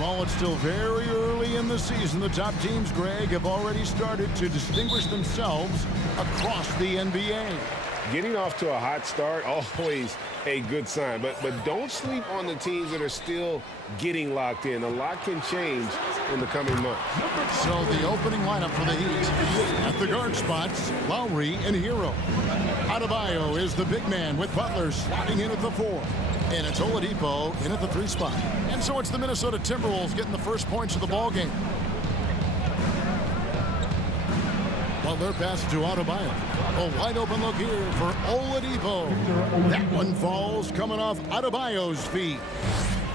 And while it's still very early in the season, the top teams, Greg, have already started to distinguish themselves across the NBA. Getting off to a hot start, always a good sign. But don't sleep on the teams that are still getting locked in. A lot can change in the coming months. So the opening lineup for the Heat. At the guard spots, Lowry and Hero. Adebayo is the big man with Butler slotting in at the 4. And it's Oladipo in at the 3 spot. And so it's the Minnesota Timberwolves getting the first points of the ball game. Butler passes to Adebayo. A wide open look here for Oladipo. That one falls coming off Adebayo's feet.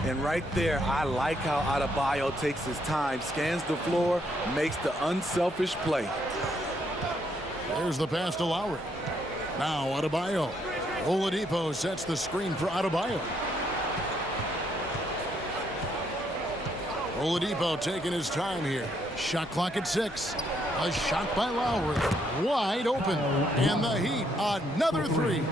And right there, I like how Adebayo takes his time, scans the floor, makes the unselfish play. There's the pass to Lowry. Now Adebayo. Oladipo sets the screen for Adebayo. Oladipo taking his time here. Shot clock at 6. A shot by Lowry. Wide open. And the Heat, another 3.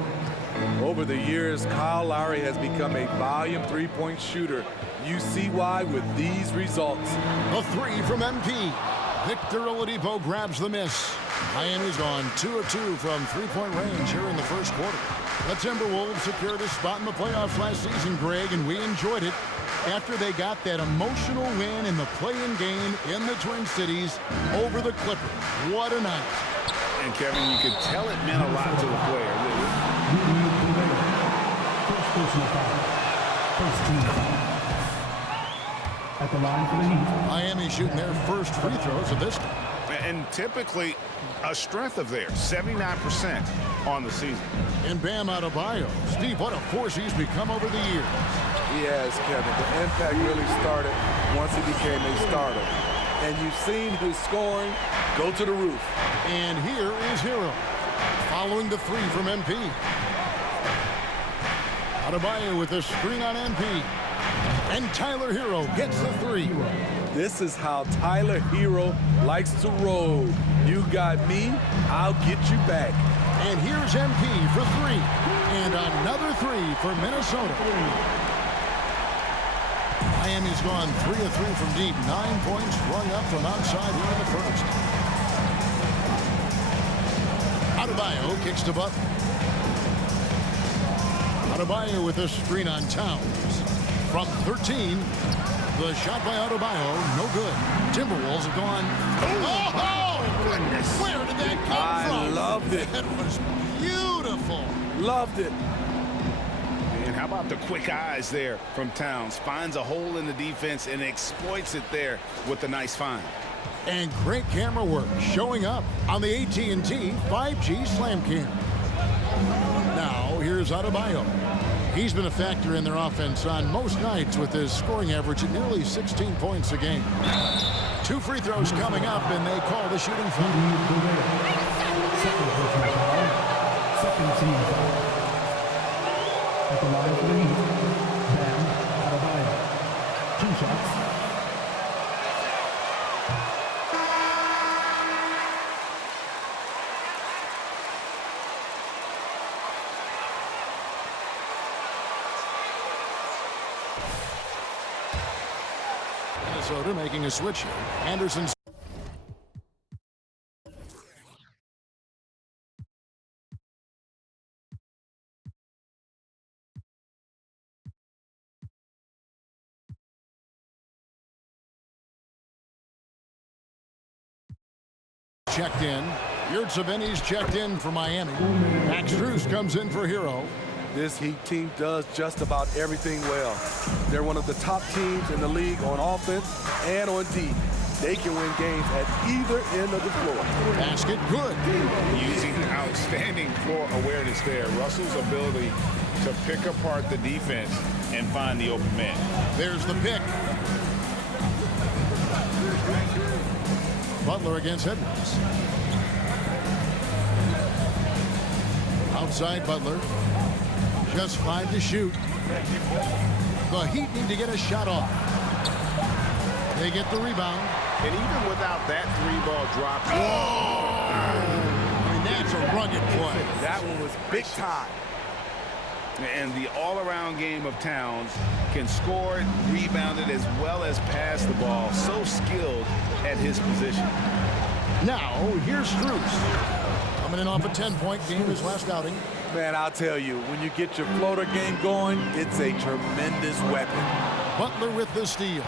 Over the years, Kyle Lowry has become a volume three-point shooter. You see why with these results. A 3 from MP. Victor Oladipo grabs the miss. Miami's gone 2 of 2 from three-point range here in the first quarter. The Timberwolves secured a spot in the playoffs last season, Greg, and we enjoyed it after they got that emotional win in the play-in game in the Twin Cities over the Clippers. What a night. And, Kevin, you could tell it meant a lot to the player. First personal foul. First team foul. At the line for the Heat. Miami shooting their first free throws of this game. And typically a strength of theirs, 79% on the season. And Bam Adebayo. Steve, what a force he's become over the years. He has, Kevin. The impact really started once he became a starter. And you've seen his scoring go to the roof. And here is Hero. Following the 3 from MP. Adebayo with the screen on MP. And Tyler Hero gets the 3. This is how Tyler Hero likes to roll. You got me, I'll get you back. And here's MP for 3. And another 3 for Minnesota. Miami's gone 3 of 3 from deep. 9 points rung up from outside here in the first. Adebayo kicks to Butler. Adebayo with a screen on Towns. From 13, the shot by Adebayo, no good. Timberwolves have gone. Oh, goodness. Where did that come from? I loved it. That was beautiful. Loved it. And how about the quick eyes there from Towns? Finds a hole in the defense and exploits it there with a nice find. And great camera work showing up on the AT&T 5G Slam Cam. Now, here's Adebayo. He's been a factor in their offense on most nights with his scoring average at nearly 16 points a game. 2 free throws coming up, and they call the shooting foul. Second personal foul. Second team foul. At the line for the Heat. Bam Adebayo. 2 shots. Minnesota making a switch here. Anderson's. Checked in. Yurtseven's checked in for Miami. Max Strus comes in for Hero. This Heat team does just about everything well. They're one of the top teams in the league on offense and on D. They can win games at either end of the floor. Basket good. Using outstanding floor awareness there. Russell's ability to pick apart the defense and find the open man. There's the pick. Butler against Edwards. Outside Butler. Just 5 to shoot. The Heat need to get a shot off. They get the rebound. And even without that 3-ball drop. Whoa! I mean, that's a rugged play. That one was big time. And the all-around game of Towns can score it, rebound it, as well as pass the ball. So skilled at his position. Now, here's Strus. Coming in off a 10-point game his last outing. Man, I'll tell you, when you get your floater game going, it's a tremendous weapon. Butler with the steal.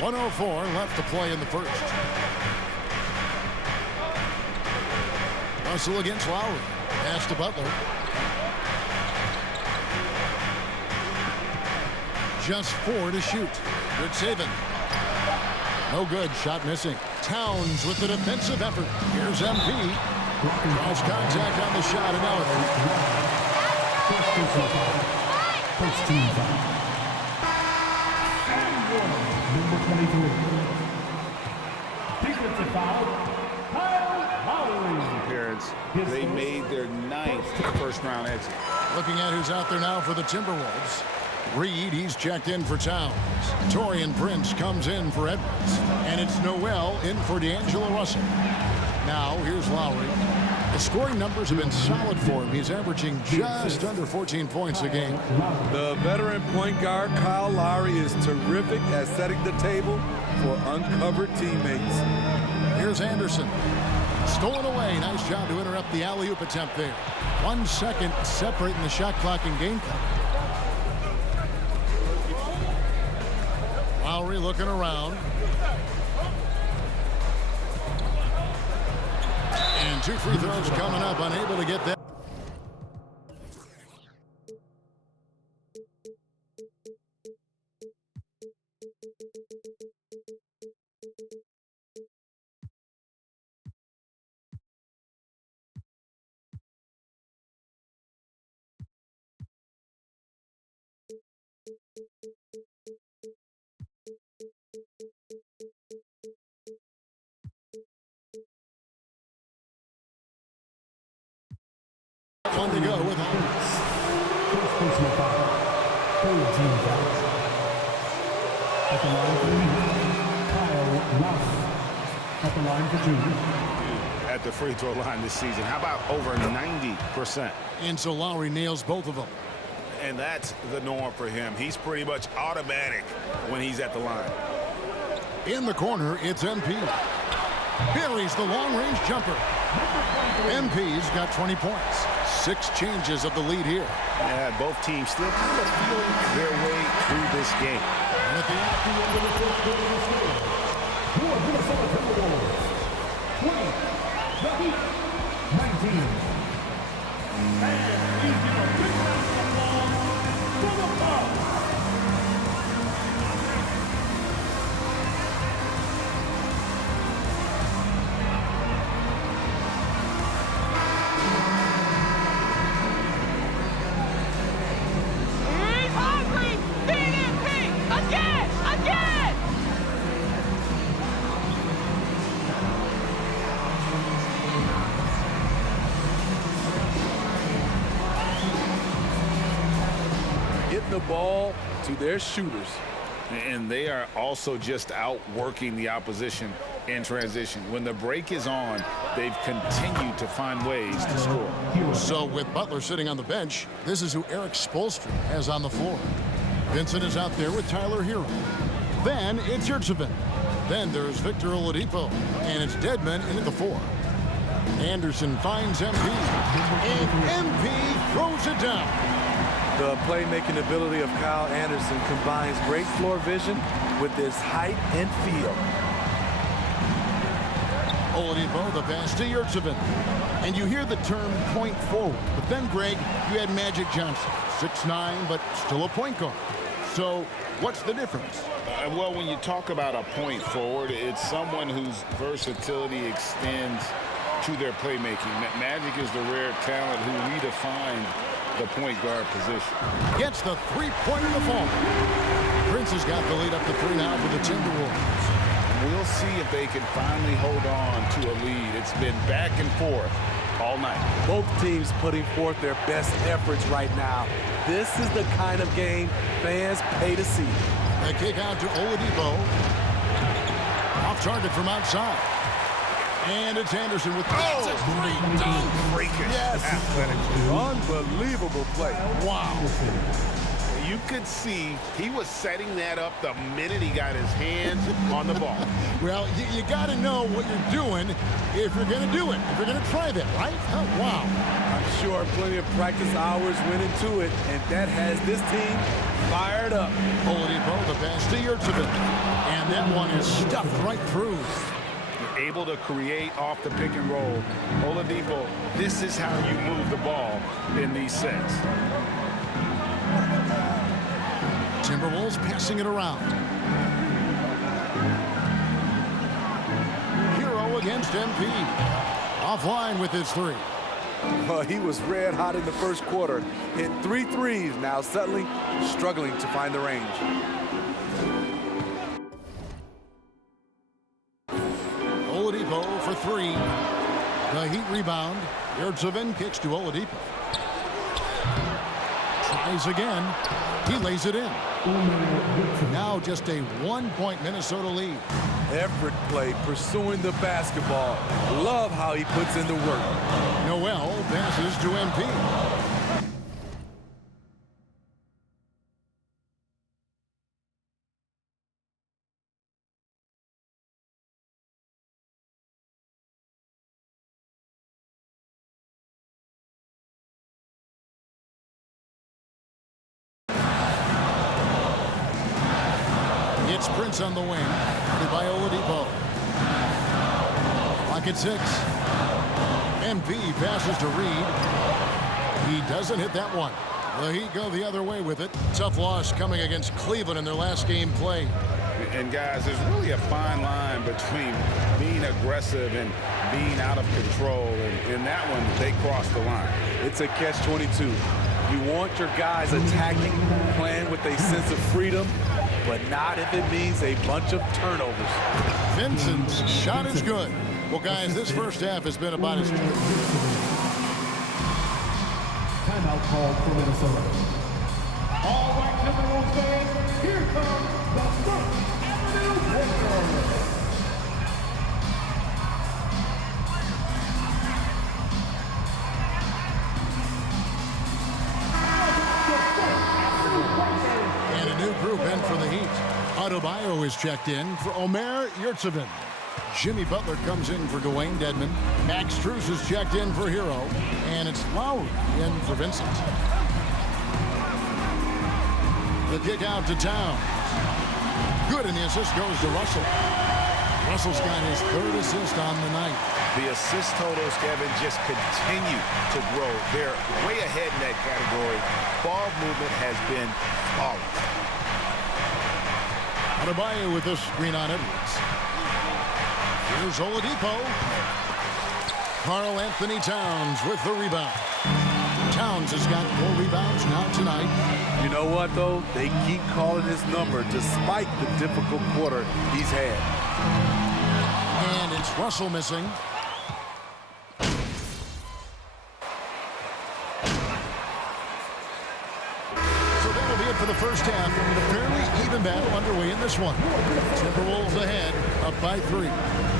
1:04 left to play in the first. Russell against Lowry. Pass to Butler. Just 4 to shoot. Good saving. No good. Shot missing. Towns with the defensive effort. Here's MP. Draws contact on the shot, and now First team foul. Number 23. Defensive foul. Kyle Lowry. Parents, they made their 9th first-round exit. looking at who's out there now for the Timberwolves. Reed, he's checked in for Towns. Taurean Prince comes in for Edwards. And it's Noel in for D'Angelo Russell. Now, here's Lowry. The scoring numbers have been solid for him. He's averaging just under 14 points a game. The veteran point guard, Kyle Lowry, is terrific at setting the table for uncovered teammates. Here's Anderson. Stolen away. Nice job to interrupt the alley-oop attempt there. 1 second separating the shot clock and game clock. Lowry looking around. And 2 free throws coming up, unable to get that. One to go with First personal foul. Third team foul. At the line for the Heat, Kyle Lowry. At the line for 2. At the free throw line this season. How about over 90%? And so Lowry nails both of them. And that's the norm for him. He's pretty much automatic when he's at the line. In the corner, it's MP. Buries the long-range jumper. MP's got 20 points. 6 changes of the lead here. Yeah, both teams still kind of feeling their way through this game. And at the end of the first quarter of this game, your Minnesota Timberwolves 20, the Heat 19. And he's in a big round of applause for the Bucks. The ball to their shooters. And they are also just outworking the opposition in transition. When the break is on, they've continued to find ways to score. So with Butler sitting on the bench, this is who Eric Spoelstra has on the floor. Vincent is out there with Tyler Hero. Then it's Yurtseven. Then there's Victor Oladipo. And it's Dedmon in at the 4. Anderson finds MP. And MP throws it down. The playmaking ability of Kyle Anderson combines great floor vision with his height and feel. Oladipo, the pass to Yurtseven. And you hear the term point forward. But then, Greg, you had Magic Johnson. 6'9", but still a point guard. So what's the difference? Well, when you talk about a point forward, it's someone whose versatility extends to their playmaking. Magic is the rare talent who redefined the point guard position. Gets the three-pointer to fall. Prince has got the lead up to 3 now for the Timberwolves. We'll see if they can finally hold on to a lead. It's been back and forth all night. Both teams putting forth their best efforts right now. This is the kind of game fans pay to see. They kick out to Oladipo. Off target from outside. And it's Anderson with that's a great dunk. Freakish Yes. athletics. Unbelievable play. Wow. You could see he was setting that up the minute he got his hands on the ball. Well, you got to know what you're doing if you're going to do it, if you're going to try that, right? Oh, wow. I'm sure plenty of practice hours went into it, and that has this team fired up. Oladipo, the pass to Yurtsevin. And that one is stuffed right through. Able to create off the pick and roll. Oladipo, this is how you move the ball in these sets. Timberwolves passing it around. Hero against MP. Offline with his three. He was red hot in the first quarter. Hit 3 threes. Now suddenly struggling to find the range. Oladipo for three. The Heat rebound. Yurtsevin kicks to Oladipo. Tries again. He lays it in. Now just a 1-point Minnesota lead. Effort play, pursuing the basketball. Love how he puts in the work. Noel passes to MP. It's Prince on the wing, guarded by Oladipo. Clock at 6. MP passes to Reed. He doesn't hit that one. The Heat go the other way with it. Tough loss coming against Cleveland in their last game played. And guys, there's really a fine line between being aggressive and being out of control. And in that one, they crossed the line. It's a catch-22. You want your guys attacking, playing with a sense of freedom, but not if it means a bunch of turnovers. Vincent's shot is good. Well, guys, this first half has been about as... Timeout called for Minnesota. All right, Timberwolves fans, here comes the first Avenue Warriors. And a new group in for the Heat. Adebayo is checked in for Omer Yurtsevin. Jimmy Butler comes in for Dwayne Dedmon. Max Strus is checked in for Hero. And it's Lowry in for Vincent. The kick out to Towns. Good, and the assist goes to Russell. Russell's got his third assist on the night. The assist totals, Kevin, just continue to grow. They're way ahead in that category. Ball movement has been flawless. Adebayo with the screen on Edwards. Here's Oladipo. Karl Anthony Towns with the rebound. Towns has got 4 rebounds now tonight. You know what, though? They keep calling his number despite the difficult quarter he's had. And it's Russell missing. So that'll be it for the first half. A fairly even battle underway in this one. Timberwolves ahead, up by 3.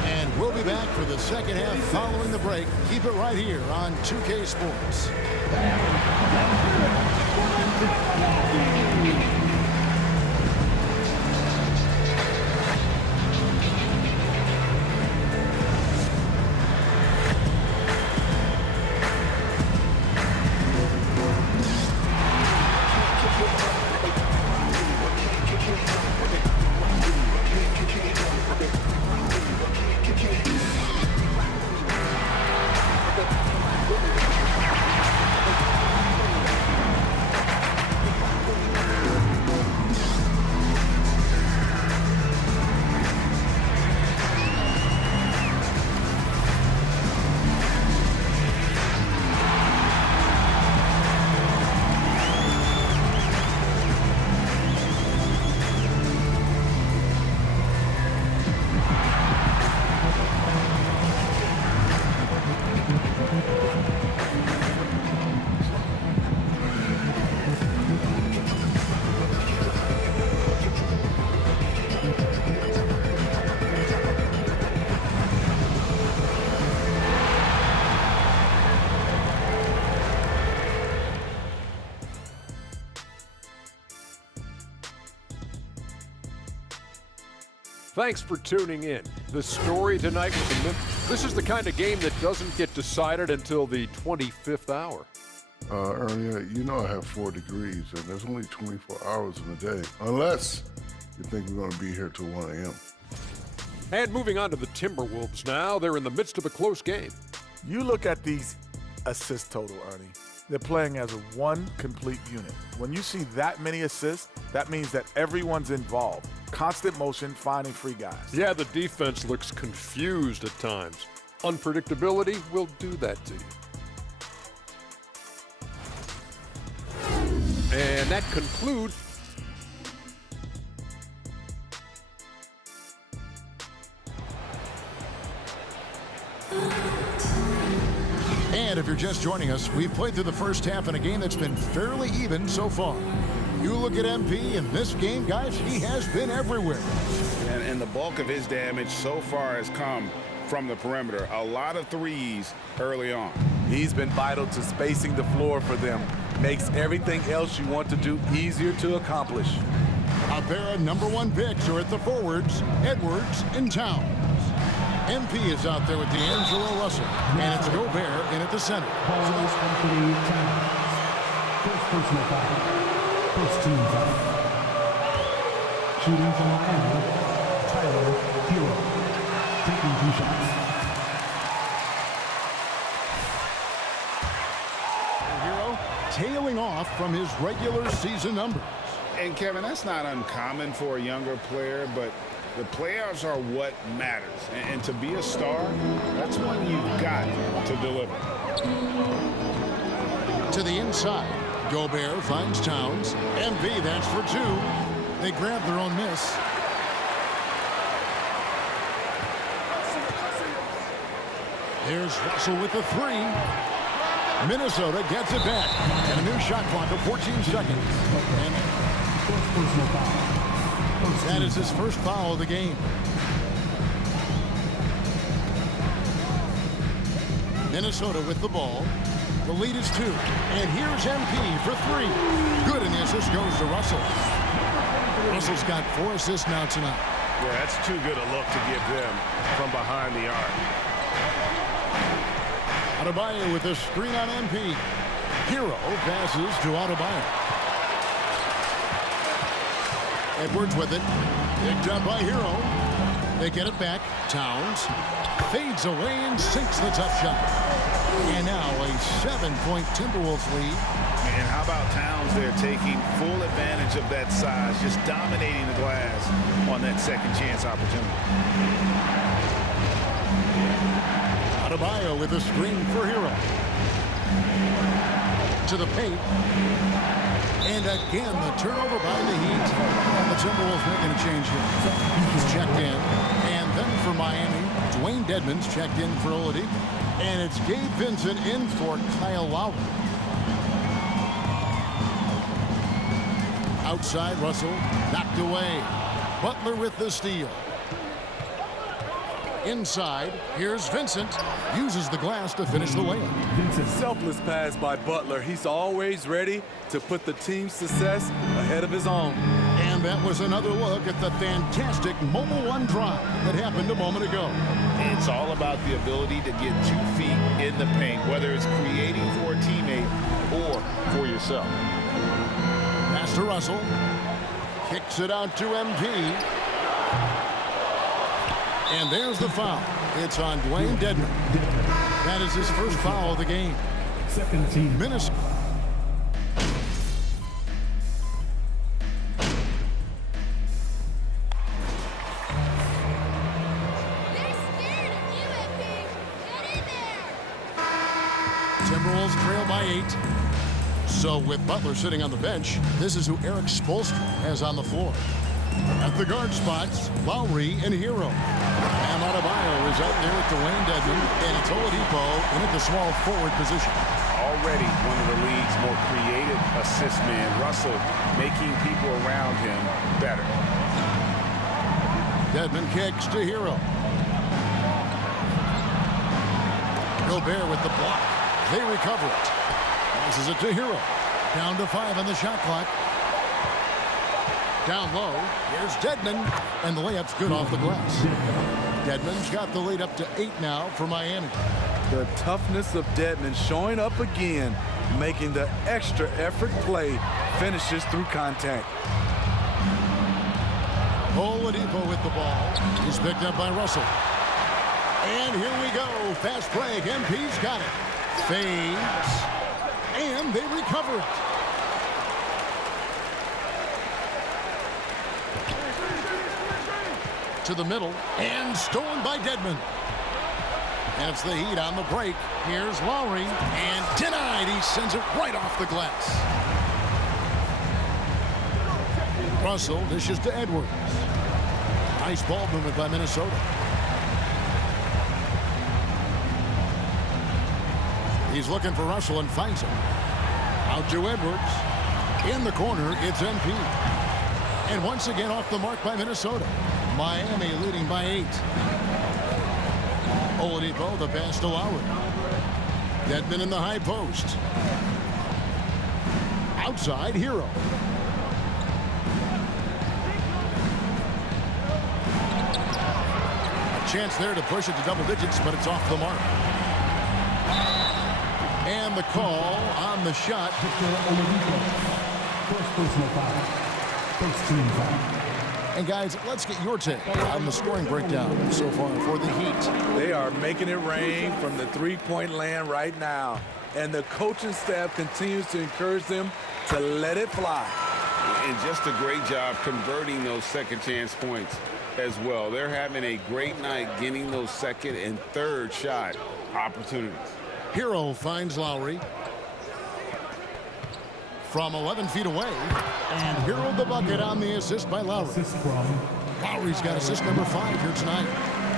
And we'll be back for the second half following the break. Keep it right here on 2K Sports. Thanks for tuning in. The story tonight was this is the kind of game that doesn't get decided until the 25th hour. Ernie, you know I have 4 degrees, and there's only 24 hours in a day, unless you think we're going to be here till 1 a.m. And moving on to the Timberwolves now. They're in the midst of a close game. You look at these assist total, Ernie. They're playing as one complete unit. When you see that many assists, that means that everyone's involved. Constant motion, finding free guys. Yeah, the defense looks confused at times. Unpredictability will do that to you. And that concludes. And if you're just joining us, we've played through the first half in a game that's been fairly even so far. You look at MP in this game, guys, he has been everywhere. And the bulk of his damage so far has come from the perimeter. A lot of threes early on. He's been vital to spacing the floor for them. Makes everything else you want to do easier to accomplish. A pair of #1 picks are at the forwards, Edwards and Towns. MP is out there with D'Angelo Russell, and it's Gobert in at the center. Balls Anthony Towns. First personal foul. First team foul. Shooting from Miami, Tyler Hero. Taking 2 shots. Hero tailing off from his regular season numbers. And Kevin, that's not uncommon for a younger player, but the playoffs are what matters. And to be a star, that's when you've got to deliver. To the inside, Gobert finds Towns. MP, that's for 2. They grab their own miss. Here's Russell with the 3. Minnesota gets it back. And a new shot clock of 14 seconds. And First personal foul. that is his first foul of the game. Minnesota with the ball. The lead is 2. And here's MP for 3. Good, and the assist goes to Russell. Russell's got 4 assists now tonight. Yeah, that's too good a look to give them from behind the arc. Adebayo with a screen on MP. Hero passes to Adebayo. Edwards with it. Picked up by Hero. They get it back. Towns fades away and sinks the tough shot. And now a 7-point Timberwolves lead. And how about Towns there taking full advantage of that size, just dominating the glass on that second chance opportunity. Adebayo with a screen for Hero. To the paint. And again, the turnover by the Heat. And the Timberwolves making a change here. He's checked in. And then for Miami, Dwayne Dedmon's checked in for Oladipo. And it's Gabe Vincent in for Kyle Lowry. Outside, Russell knocked away. Butler with the steal. Inside, here's Vincent. Uses the glass to finish the layup. Vincent, selfless pass by Butler. He's always ready to put the team's success ahead of his own. And that was another look at the fantastic mobile 1 drive that happened a moment ago. It's all about the ability to get 2 feet in the paint, whether it's creating for a teammate or for yourself. Pass to Russell. Kicks it out to MP. And there's the foul. It's on Dwayne Dedmon. That is his first foul of the game. Second team. Minnesota. Timberwolves trail by 8. So with Butler sitting on the bench, this is who Eric Spoelstra has on the floor. At the guard spots, Lowry and Hero. And Adebayo is out there with Dwayne Dedmon, and it's Oladipo in at the small forward position. Already one of the league's more creative assist men. Russell making people around him better. Dedmon kicks to Hero. Gobert with the block. They recover it. Passes it to Hero. Down to 5 on the shot clock. Down low, here's Dedmon, and the layup's good off the glass. Dedmon's got the lead up to 8 now for Miami. The toughness of Dedmon showing up again, making the extra effort play, finishes through contact. Oladipo with the ball. He's picked up by Russell. And here we go. Fast break. MP's got it. Fades. And they recover it. To the middle. And stolen by Dedmon. And it's the Heat on the break. Here's Lowry. And denied. He sends it right off the glass. Russell dishes to Edwards. Nice ball movement by Minnesota. He's looking for Russell and finds him. Out to Edwards. In the corner, it's MP. And once again off the mark by Minnesota. Miami leading by 8. Oladipo, the pass to Lowry. Dedmon in the high post. Outside, Hero. Chance there to push it to double digits, but it's off the mark. And the call on the shot. First personal foul. First team foul. And guys, let's get your take on the scoring breakdown so far for the Heat. They are making it rain from the three-point land right now. And the coaching staff continues to encourage them to let it fly. And just a great job converting those second chance points as well. They're having a great night getting those second and third shot opportunities. Hero finds Lowry from 11 feet away. And Hero the bucket on the assist by Lowry. Lowry's got assist number 5 here tonight.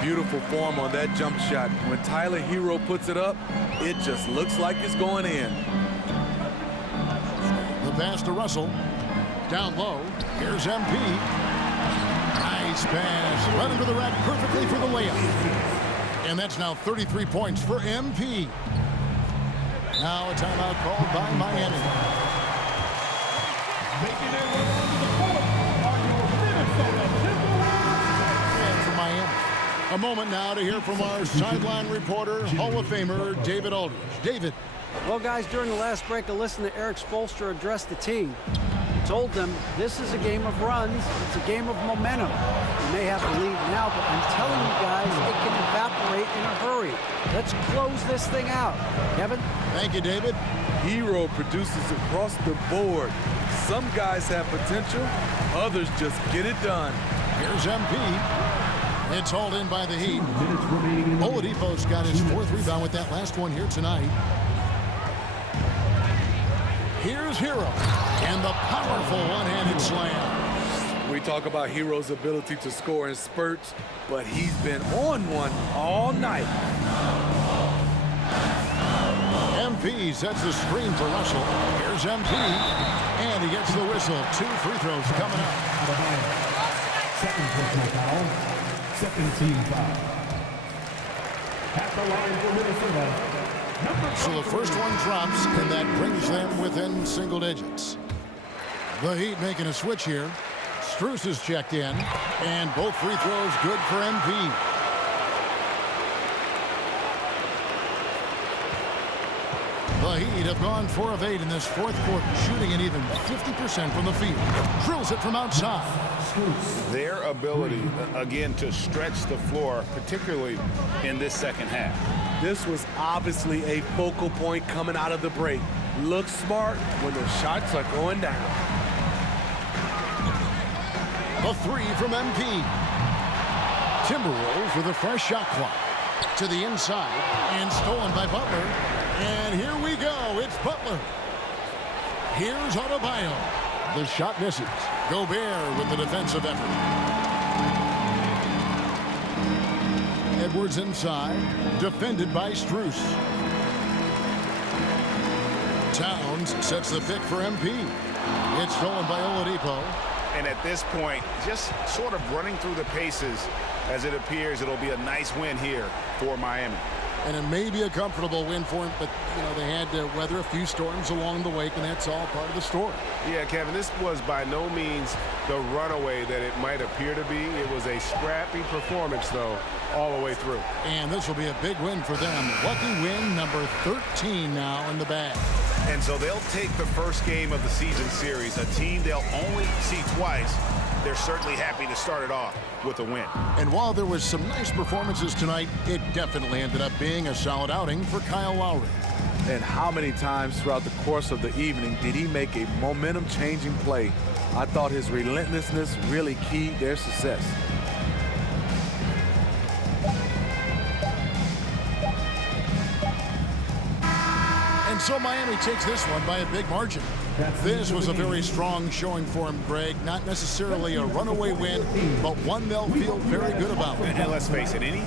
Beautiful form on that jump shot. When Tyler Hero puts it up, it just looks like it's going in. The pass to Russell. Down low. Here's MP. Nice pass. Right into the rack perfectly for the layup. And that's now 33 points for MP. Now a timeout called by Miami. Making their way onto the court are your Minnesota Timberwolves. And for Miami. A moment now to hear from our sideline reporter, Hall of Famer David Aldridge. David. Well, guys, during the last break, I listened to Eric Spoelstra address the team. He told them this is a game of runs. It's a game of momentum. You may have the lead now, but I'm telling you guys, it can evaporate in a hurry. Let's close this thing out. Kevin? Thank you, David. Hero produces across the board. Some guys have potential, others just get it done. Here's MP. It's hauled in by the Heat. Oladipo's got his 4th rebound with that last one here tonight. Here's Hero. And the powerful one-handed slam. We talk about Hero's ability to score in spurts, but he's been on one all night. MP sets the screen for Russell. Here's MP. And he gets the whistle. 2 free throws coming up. Second personal foul. Second team foul. At the line for Minnesota. So the first one drops, and that brings them within single digits. The Heat making a switch here. Strus is checked in, and both free throws good for MP. The Heat have gone 4 of 8 in this 4th quarter, shooting an even 50% from the field. Drills it from outside. Their ability, again, to stretch the floor, particularly in this second half. This was obviously a focal point coming out of the break. Look smart when the shots are going down. A 3 from MP. Timberwolves with a fresh shot clock. To the inside, and stolen by Butler. And here we go. It's Butler. Here's Adebayo. The shot misses. Gobert with the defensive effort. Edwards inside. Defended by Strus. Towns sets the pick for MP. It's stolen by Oladipo. And at this point, just sort of running through the paces as it appears it'll be a nice win here for Miami. And it may be a comfortable win for him, but, you know, they had to weather a few storms along the way, and that's all part of the story. Yeah, Kevin, this was by no means the runaway that it might appear to be. It was a scrappy performance, though, all the way through. And this will be a big win for them. Lucky win number 13 now in the bag. And so they'll take the first game of the season series, a team they'll only see twice. They're certainly happy to start it off with a win. And while there was some nice performances tonight, it definitely ended up being a solid outing for Kyle Lowry. And how many times throughout the course of the evening did he make a momentum-changing play? I thought his relentlessness really keyed their success. And so Miami takes this one by a big margin. This was a very strong showing for him, Greg. Not necessarily a runaway win, but one they'll feel very good about. And let's face it, any